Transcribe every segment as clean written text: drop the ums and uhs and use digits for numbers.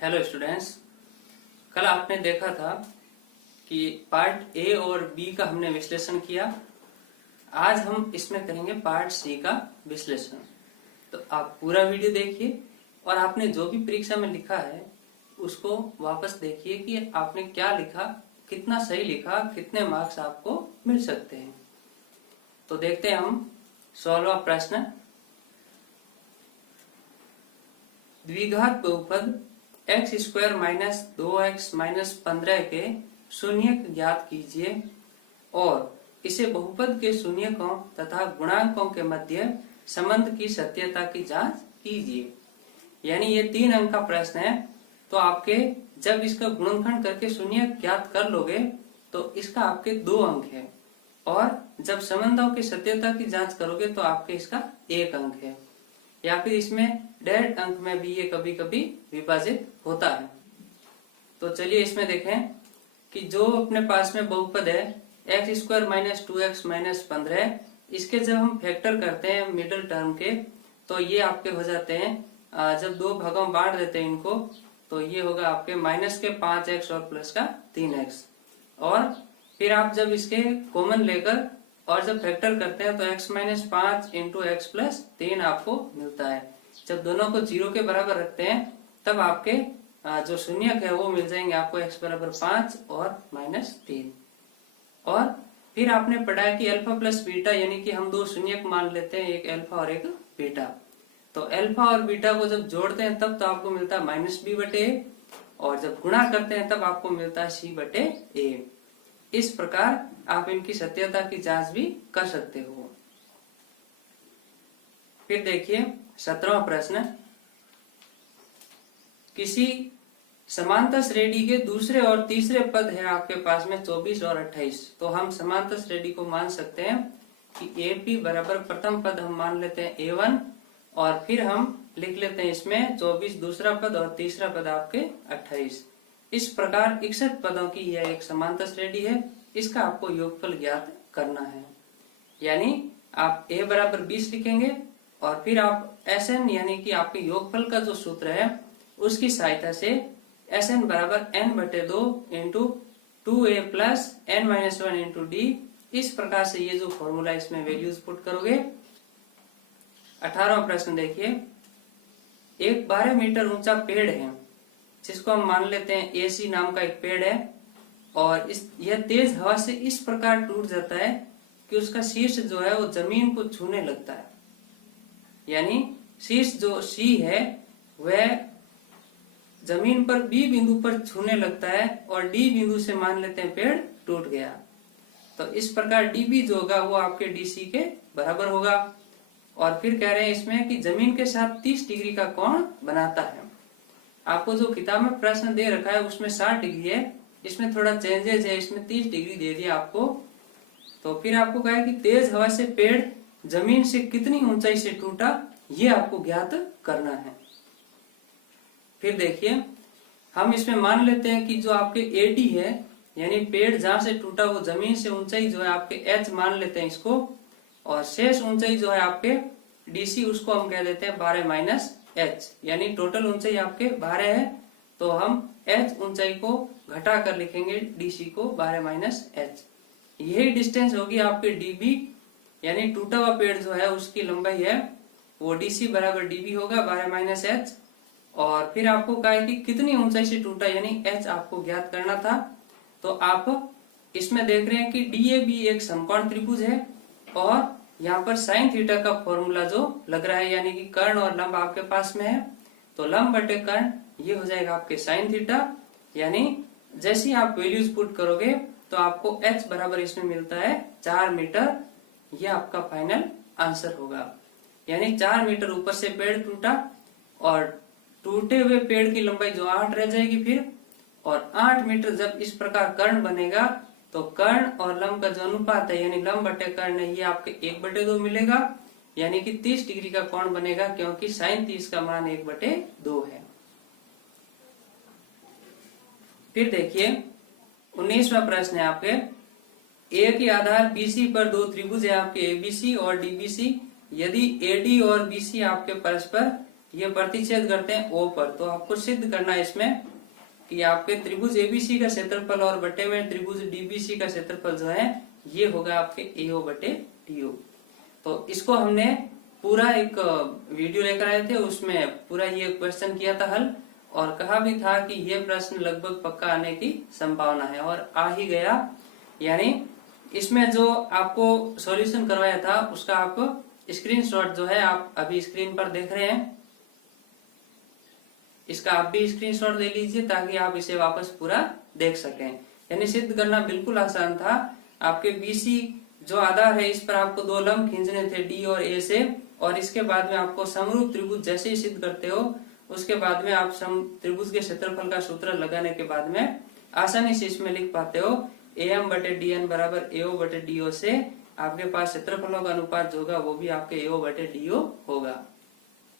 Hello students, कल आपने देखा था कि पार्ट ए और बी का हमने विश्लेषण किया। आज हम इसमें करेंगे पार्ट सी का विश्लेषण। तो आप पूरा वीडियो देखिए और आपने जो भी परीक्षा में लिखा है उसको वापस देखिए कि आपने क्या लिखा, कितना सही लिखा, कितने मार्क्स आपको मिल सकते हैं। तो देखते हैं हम 16वां प्रश्न। द्विघात बहुपद x square minus 2x minus 15 के शून्यक ज्ञात कीजिए और इसे बहुपद के शून्यकों तथा गुणांकों के मध्य संबंध की सत्यता की जांच कीजिए। यानी ये 3 अंक का प्रश्न है। तो आपके जब इसका गुणनखंड करके शून्यक ज्ञात कर लोगे तो इसका आपके 2 अंक है और जब संबंधों की सत्यता की जांच करोगे तो आपके इसका 1 अंक है, या फिर इसमें 1.5 अंक में भी ये कभी कभी विभाजित होता है। तो चलिए इसमें देखें कि जो अपने पास में बहुपद है x square minus 2x minus 15, इसके जब हम फैक्टर करते हैं मिडिल टर्म के तो ये आपके हो जाते हैं, जब 2 भागों में बांट देते हैं इनको तो ये होगा आपके माइनस के 5x और प्लस का 3x। और फिर आप जब इसके कॉमन लेकर और जब फैक्टर करते हैं तो x minus 5 into x plus 3 आपको मिलता है। जब दोनों को 0 के बराबर रखते हैं तब आपके जो शून्यक है वो मिल जाएंगे आपको x बराबर 5 और माइनस 3। और फिर आपने पढ़ा है कि अल्फा प्लस बीटा, यानी कि हम 2 शून्यक मान लेते हैं, एक अल्फा और एक बीटा। तो अल्फा और बीटा को जब जोड़ते हैं तब तो आपको मिलता है माइनस बी बटे ए, और जब गुणा करते हैं तब आपको मिलता है सी बटे ए। इस प्रकार आप इनकी सत्यता की जांच भी कर सकते हो। फिर देखिए 17वां प्रश्न। किसी समांतर श्रेणी के दूसरे और तीसरे पद है आपके पास में 24 और 28। तो हम समांतर श्रेणी को मान सकते हैं कि ए पी बराबर प्रथम पद हम मान लेते हैं A1 और फिर हम लिख लेते हैं इसमें 24 दूसरा पद और तीसरा पद आपके 28। इस प्रकार 61 पदों की यह एक समांतर श्रेणी है। इसका आपको योगफल ज्ञात करना है। यानी आप a बराबर 20 लिखेंगे और फिर आप Sn यानी कि आपके योगफल का जो सूत्र है उसकी सहायता से Sn बराबर n बटे 2 into 2a plus n minus 1 into D, इस प्रकार से ये जो फॉर्मूला इसमें वैल्यूज पुट करोगे। 18वां प्रश्न देखिए। एक 12 मीटर ऊंचा पेड़ है जिसको हम मान लेते हैं AC नाम का एक पेड़ है और यह तेज हवा से इस प्रकार टूट जाता है कि उसका शीर्ष जो है वो जमीन को छूने लगता है। यानी शीर्ष जो C है वह जमीन पर B बिंदु पर छूने लगता है और D बिंदु से मान लेते हैं पेड़ टूट गया। तो इस प्रकार DB जो होगा वो आपके DC के बराबर होगा। और फिर कह रहे हैं इसमें कि जमीन के साथ 30 डिग्री का कोण बनाता है। आपको जो किताब में प्रश्न दे रखा है उसमें 60 डिग्री है, इसमें थोड़ा चेंजेस है, इसमें 30 डिग्री दे दिया आपको। तो फिर आपको कहा है कि तेज हवा से पेड़ जमीन से कितनी ऊंचाई से टूटा, ये आपको ज्ञात करना है। फिर देखिए हम इसमें मान लेते हैं कि जो आपके AD है यानी पेड़ जहां से टूटा वो जमीन से ऊंचाई जो है आपके H मान लेते हैं इसको, और शेष ऊंचाई जो है आपके DC उसको हम कह देते हैं 12 माइनस H, यानी टोटल ऊंचाई आपके 12 है तो हम H ऊंचाई को घटा कर लिखेंगे DC को 12 माइनस H। यही डिस्टेंस होगी आपके DB, यानी टूटा हुआ पेड़ जो है उसकी लंबाई है वो DC बराबर DB होगा 12 माइनस H। और फिर आपको कहा है कि कितनी ऊंचाई से टूटा, यानी H आपको ज्ञात करना था। तो आप इसमें देख रहे हैं कि DAB एक समकोण त्रिभुज है और यहाँ पर साइन थीटा का फॉर्मूला जो लग रहा है, यानी कि कर्ण और लंब आपके पास में है तो लंब बटे कर्ण ये हो जाएगा आपके साइन थीटा। यानी जैसे ही आप वैल्यूज पुट करोगे तो आपको H बराबर इसमें मिलता है 4 मीटर। ये आपका फाइनल आंसर होगा। यानी 4 मीटर ऊपर से पेड़ टूटा और टूटे हुए पेड़ की लंबाई जो 8 रह जाएगी फिर, और 8 मीटर जब इस प्रकार कर्ण बनेगा तो कर्ण और लंब का जो अनुपात है यानी लंब बटे कर्ण ये आपके 1 बटे 2 मिलेगा, यानी कि 30 डिग्री का कोण बनेगा क्योंकि साइन 30 का मान 1 बटे 2 है। फिर देखिए 19वां प्रश्न है आपके। A के आधार BC पर 2 त्रिभुज है आपके ABC और DBC। यदि AD और BC आपके परस्पर ये प्रतिच्छेद करते हैं O पर। तो आपको सिद्ध करना है इसमें कि आपके त्रिभुज एबीसी का क्षेत्रफल और बटे में त्रिभुज डीबीसी का क्षेत्रफल जो है ये होगा आपके AO बटे DO। तो इसको हमने पूरा एक वीडियो लेकर आए थे, उसमें पूरा ये क्वेश्चन किया था हल, और कहा भी था कि ये प्रश्न लगभग पक्का आने की संभावना है, और आ ही गया। यानी इसमें जो आपको सॉल्यूशन करवाया था उसका आप स्क्रीनशॉट जो है आप अभी स्क्रीन पर देख रहे हैं, इसका आप भी स्क्रीनशॉट ले लीजिए ताकि आप इसे वापस पूरा देख सकें। यानी सिद्ध करना बिल्कुल आसान था। आपके BC जो आधार है इस पर आपको दो लंब खींचने थे D और A से, और इसके बाद में आपको समरूप त्रिभुज जैसे ही सिद्ध करते हो उसके बाद में आप त्रिभुज के क्षेत्रफल का सूत्र लगाने के बाद में आसानी से इसमें लिख पाते हो AM बटे DN बराबर AO बटे DO से आपके पास क्षेत्रफलों का अनुपात जो होगा वो भी आपके AO बटे DO होगा।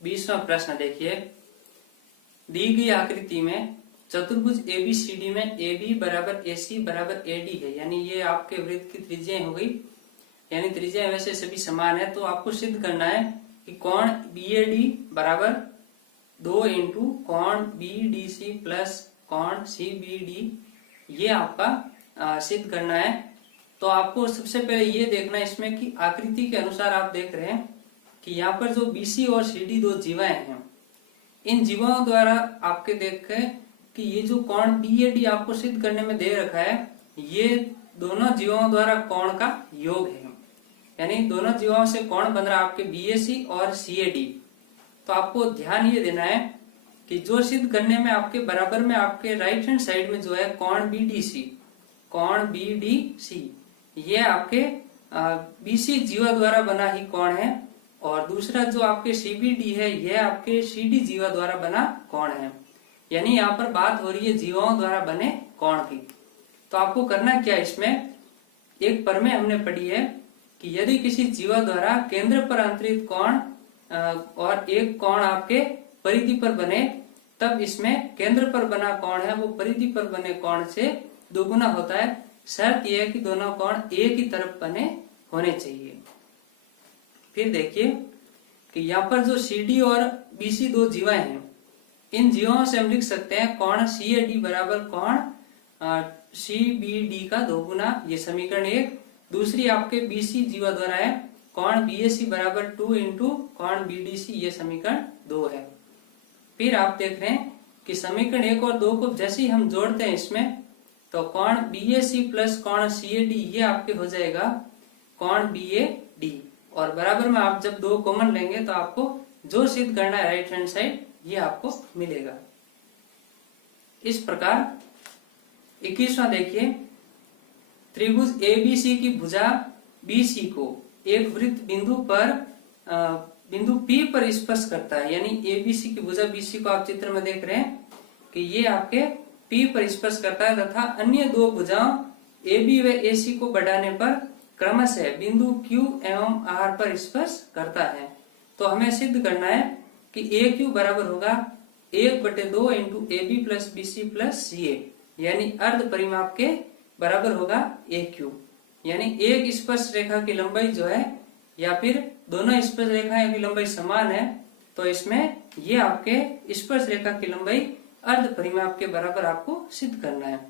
20वां प्रश्न देखिए, दी गई आकृति में चतुर्भुज ABCD में AB बराबर AC बराबर AD है, यानी ये आपके वृत्त की त्रिज्याएं हो गई, यानी त्रिज्याएं वैसे सभी समान है। तो आपको सिद्ध करना है कि कोण BAD बराबर 2 इंटू कोण BDC प्लस कोण CBD, ये आपका सिद्ध करना है। तो आपको सबसे पहले ये देखना है इसमें कि आकृति के अनुसार आप देख रहे हैं कि यहाँ पर जो BC और CD दो जीवाएं हैं, इन जीवाओं द्वारा आपके देखें कि ये जो कोण BAD आपको सिद्ध करने में दे रखा है ये दोनों जीवाओं द्वारा कोण का योग है, यानी दोनों जीवाओं से कोण बन रहा है आपके BAC और CAD। तो आपको ध्यान ये देना है कि जो सिद्ध करने में आपके बराबर में आपके राइट हैंड साइड में जो है कोण BDC ये आपके BC जीवा द्वारा बना ही कोण है, और दूसरा जो आपके CBD है यह आपके CD जीवा द्वारा बना कोण है। यानी यहाँ पर बात हो रही है जीवाओं द्वारा बने कोण की। तो आपको करना क्या, इसमें एक प्रमेय हमने पढ़ी है कि यदि किसी जीवा द्वारा केंद्र पर अंतरित कोण और एक कोण आपके परिधि पर बने, तब इसमें केंद्र पर बना कोण है वो परिधि पर बने कोण से दोगुना होता है। शर्त यह है कि दोनों कोण एक ही तरफ बने होने चाहिए। फिर देखिए कि यहाँ पर जो CD और BC दो जीवाएं हैं, इन जीवाओं से हम लिख सकते हैं कोण CAD बराबर कोण CBD का दोगुना, ये समीकरण 1। दूसरी आपके BC जीवा द्वारा है कोण BAC बराबर 2 इंटू कोण BDC, ये समीकरण 2 है। फिर आप देख रहे हैं कि समीकरण 1 और 2 को जैसे ही हम जोड़ते हैं इसमें, तो कोण BAC प्लस कोण CAD ये आपके हो जाएगा कोण BAD, और बराबर में आप जब दो कॉमन लेंगे तो आपको जो सिद्ध करना है राइट हैंड साइड ये आपको मिलेगा। इस प्रकार 21वां देखिए, त्रिभुज ABC की भुजा BC को एक वृत्त बिंदु पर बिंदु P पर स्पर्श करता है, यानी ABC की भुजा BC को आप चित्र में देख रहे हैं कि ये आपके P पर स्पर्श करता है, तथा अन्य दो भुजाओं AB व AC को बढ़ाने पर क्रमशः बिंदु Q एवं R पर स्पर्श करता है। तो हमें सिद्ध करना है कि AQ बराबर होगा 1/2 into AB plus BC plus CA, यानी अर्ध परिमाप के बराबर होगा AQ। यानी एक स्पर्श रेखा की लंबाई जो है, या फिर दोनों स्पर्श रेखाएं की लंबाई समान है, तो इसमें ये आपके स्पर्श रेखा की लंबाई अर्ध परिमाप के बराबर आपको सिद्ध करना है।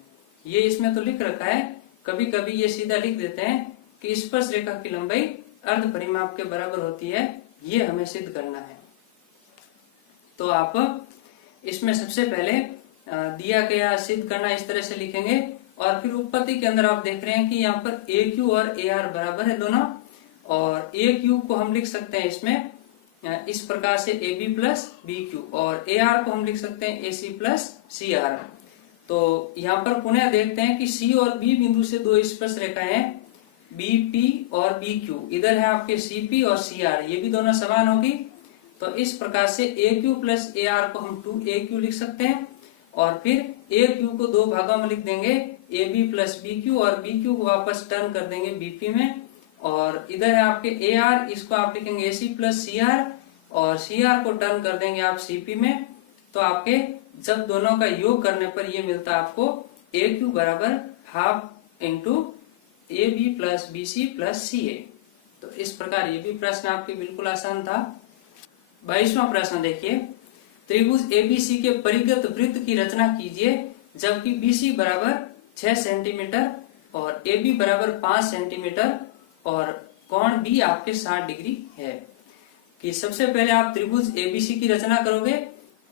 ये इसमें तो लिख रखा है, कभी कभी ये सीधा लिख देते हैं कि स्पर्श रेखा की लंबाई अर्ध परिमाप के बराबर होती है, ये हमें सिद्ध करना है। तो आप इसमें सबसे पहले दिया गया सिद्ध करना इस तरह से लिखेंगे, और फिर उत्पत्ति के अंदर आप देख रहे हैं कि यहाँ पर AQ और AR बराबर है दोनों, और AQ को हम लिख सकते हैं इसमें इस प्रकार से AB प्लस BQ, और AR को हम लिख सकते हैं AC प्लस CR। तो यहाँ पर पुनः देखते हैं कि C और B बिंदु से दो स्पर्श रेखाएं हैं BP और BQ, इधर है आपके CP और CR, ये भी दोनों समान होगी। तो इस प्रकार से AQ प्लस AR को हम 2AQ लिख सकते हैं, और फिर AQ को दो भागों में लिख देंगे AB प्लस BQ, और BQ को वापस टर्न कर देंगे BP में, और इधर है आपके AR, इसको आप लिखेंगे AC प्लस CR, और CR को टर्न कर देंगे आप CP में। तो आपके जब दोनों का योग करने पर ये मिलता है आपको AQ बराबर half into AB plus BC plus CA। तो इस प्रकार ये भी प्रश्न आपके बिल्कुल आसान था। 22वां प्रश्न देखिए, त्रिभुज एबीसी के परिगत वृत्त की रचना कीजिए जबकि बीसी बराबर 6 सेंटीमीटर और AB बराबर 5 सेंटीमीटर और कोण भी आपके 60 डिग्री है। कि सबसे पहले आप त्रिभुज एबीसी की रचना करोगे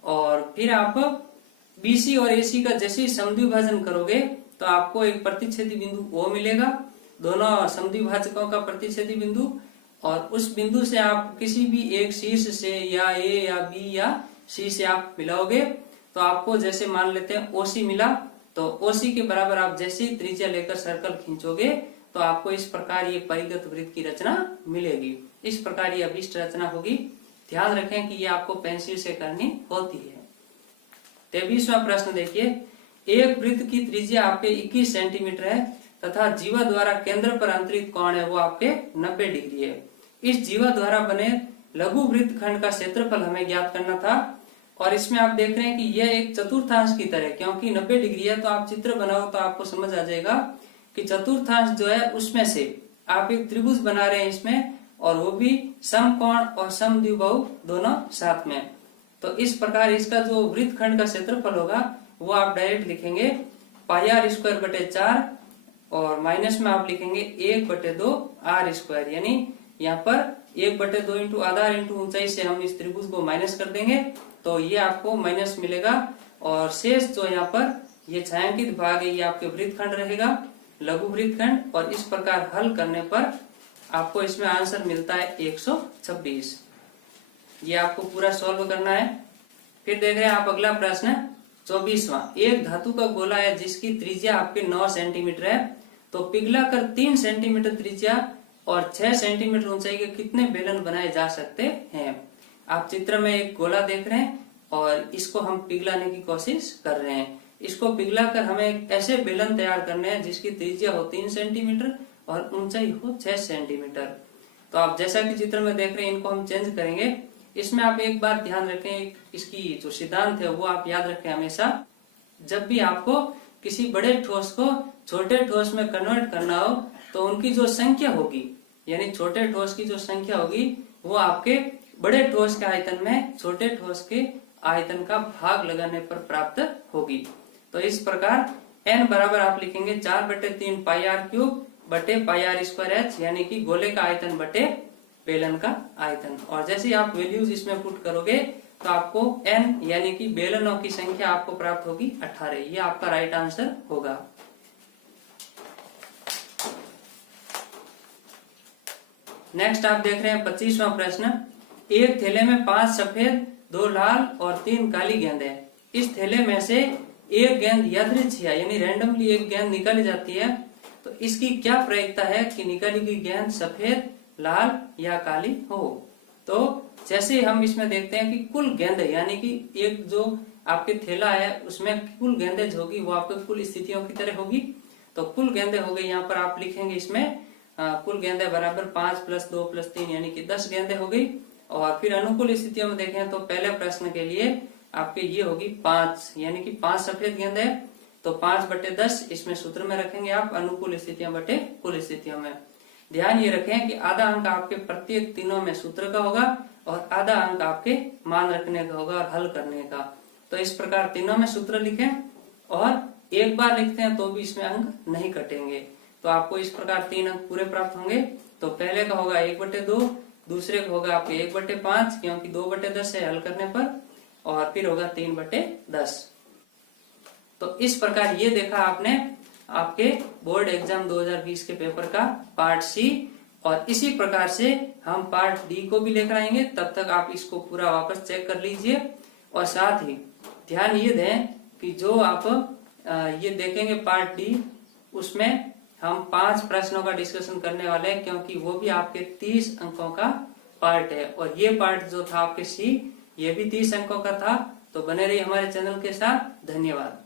और फिर आप बीसी और एसी का जैसे ही समद्विभाजन करोगे तो आपको एक प्रतिच्छेदी बिंदु O मिलेगा, दोनों समद्विभाजकों का प्रतिच्छेदी बिंदु, और उस बिंदु से आप किसी भी एक शीर्ष से या A या B या C से आप मिलाओगे तो आपको जैसे मान लेते हैं OC मिला, तो OC के बराबर आप जैसे ही त्रिज्या लेकर सर्कल खींचोगे तो आपको इस प्रकार ये परिगत वृत्त की रचना मिलेगी। इस प्रकार ये अभिष्ट रचना होगी। ध्यान रखें कि ये आपको पेंसिल से करनी होती है। 23वां प्रश्न देखिए, एक वृत्त की त्रिज्या आपके 21 सेंटीमीटर है तथा जीवा द्वारा केंद्र पर अंतरित कोण है वो आपके 90 डिग्री है। इस जीवा द्वारा बने लघु वृत्त खंड का क्षेत्रफल हमें ज्ञात करना था और इसमें आप देख रहे हैं कि यह एक चतुर्थांश की तरह, क्योंकि 90 डिग्री है तो आप चित्र बनाओ तो आपको समझ आ जाएगा कि चतुर्थांश जो है उसमें से आप एक त्रिभुज बना रहे हैं इसमें, और वो भी समकोण और समद्विबाहु दोनों साथ में। तो इस प्रकार इसका जो वृत्त खंड का क्षेत्रफल होगा वो आप डायरेक्ट लिखेंगे πr²/4 और माइनस में आप लिखेंगे 1/2 r², यानी यहाँ पर 1/2 इंटू आधार इंटू ऊंचाई से हम इस त्रिभुज को माइनस कर देंगे तो ये आपको माइनस मिलेगा और शेष जो यहाँ पर ये छायांकित भाग है ये आपके वृत्तखंड रहेगा, लघु वृत्तखंड। और इस प्रकार हल करने पर आपको इसमें आंसर मिलता है 126। ये आपको पूरा सॉल्व करना है। फिर देख रहे हैं आप अगला प्रश्न 24वां, एक धातु का गोला है जिसकी त्रिज्या आपके 9 सेंटीमीटर है, तो पिघलाकर 3 सेंटीमीटर त्रिज्या और 6 सेंटीमीटर ऊंचाई के कितने बेलन बनाए जा सकते हैं। आप चित्र में एक गोला देख रहे हैं और इसको हम पिघलाने की कोशिश कर रहे हैं। इसको पिघलाकर हमें एक ऐसे बेलन तैयार करने हैं जिसकी त्रिज्या हो 3 सेंटीमीटर और ऊंचाई हो 6 सेंटीमीटर। तो आप जैसा कि चित्र में देख रहे हैं इनको हम चेंज करेंगे। इसमें आप एक बात ध्यान रखें, इसकी जो सिद्धांत है वो आप याद रखें हमेशा। जब भी आपको किसी बड़े ठोस को छोटे ठोस में कन्वर्ट करना हो तो उनकी जो संख्या होगी, यानी छोटे ठोस की जो संख्या होगी वो आपके बड़े ठोस के आयतन में छोटे ठोस के आयतन का भाग लगाने पर प्राप्त होगी। तो इस प्रकार n बराबर आप लिखेंगे 4/3 πr³ बटे πr²h, यानी कि गोले का आयतन बटे बेलन का आयतन। और जैसे ही आप वैल्यूज इसमें पुट करोगे तो आपको n यानी कि बेलनों की संख्या आपको प्राप्त होगी 18। ये आपका राइट आंसर होगा। नेक्स्ट आप देख रहे हैं 25वां प्रश्न, एक थैले में 5 सफेद 2 लाल और 3 काली गेंद है। इस थैले में से एक गेंद यादृच्छिक यानी रैंडमली एक गेंद निकाली जाती है, तो इसकी क्या प्रायिकता है कि निकाली गई गेंद सफेद, लाल या काली हो। तो जैसे हम इसमें देखते हैं कि कुल गेंद यानी कि एक जो आपके थैला है उसमें कुल गेंदें होगी वो आपके कुल स्थितियों की तरह होगी। तो कुल गेंदें हो गई, यहाँ पर आप लिखेंगे इसमें कुल गेंदें बराबर 5 + 2 + 3 यानी कि 10 गेंदें हो गई। और फिर अनुकूल स्थितियों में देखें तो पहले प्रश्न के लिए आपके ये होगी 5, यानी कि 5 सफेद गेंद है तो 5/10 इसमें सूत्र में रखेंगे आप अनुकूल स्थितियों बटे कुल स्थितियों में। ध्यान ये रखें कि आधा अंक आपके प्रत्येक तीनों में सूत्र का होगा और आधा अंक आपके मान रखने का होगा और हल करने का। तो इस प्रकार तीनों में सूत्र लिखें और एक बार लिखते हैं तो भी इसमें अंक नहीं कटेंगे। तो आपको इस प्रकार 3 अंक पूरे प्राप्त होंगे। तो पहले का होगा 1/2, दूसरे का होगा आपके 1/5 क्योंकि 2/10 है हल करने पर, और फिर होगा 3/10। तो इस प्रकार ये देखा आपने आपके बोर्ड एग्जाम 2020 के पेपर का पार्ट सी, और इसी प्रकार से हम पार्ट डी को भी लेकर आएंगे। तब तक आप इसको पूरा वापस चेक कर लीजिए। और साथ ही ध्यान ये दें कि जो आप ये देखेंगे पार्ट डी, उसमें हम 5 प्रश्नों का डिस्कशन करने वाले हैं क्योंकि वो भी आपके 30 अंकों का पार्ट है। और ये पार्ट जो था आपके सी, ये भी 30 अंकों का था। तो बने रहिए हमारे चैनल के साथ। धन्यवाद।